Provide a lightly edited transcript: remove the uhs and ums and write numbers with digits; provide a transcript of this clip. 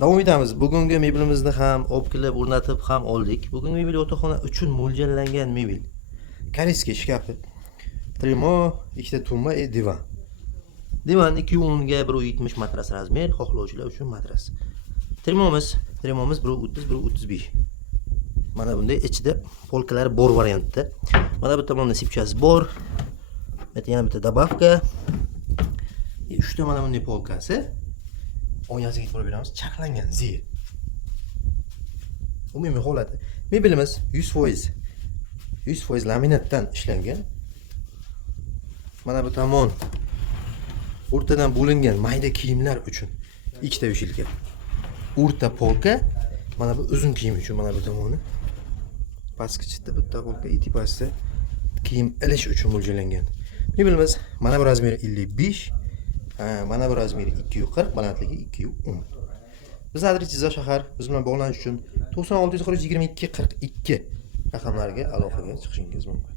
Davom etamiz. Bugungi mebelimizni ham olib o'rnatib ham oldik. Bugungi mebel yotoqxona uchun mo'ljallangan mebel. Koreyskiy shkafi. Trimo, ikkita tumba, divan. Divan 210 ga 170 matras razmer, xohlovchilar uchun matras. Trimomiz 130, 135. Mana bunday ichida polkalari bor variantda. Mana bu tomonda sipchasi bor. Yana bitta dabavka. 3 ta mana bunday polkasi. Oynasiga e'tibor beramiz. Chaqlangan zil. Umumiy holati. Mebelimiz 100%. 100% laminatdan ishlangan. Mana bu tomon o'rtadan bo'lingan mayda kiyimlar uchun ikkita vishilka. O'rta polka, mana bu uzun kiyim uchun mana bu tomoni. Pastki chetda bitta polka, etipasida kiyim ilish uchun mo'ljallangan. Mebelimiz mana bu razmeri 55, mana bu razmeri 240, balandligi 210. Biz adres Jizzax shahar. Biz bilan bog'lanish uchun 96 22 42 raqamlariga aloqaga chiqishingiz mumkin.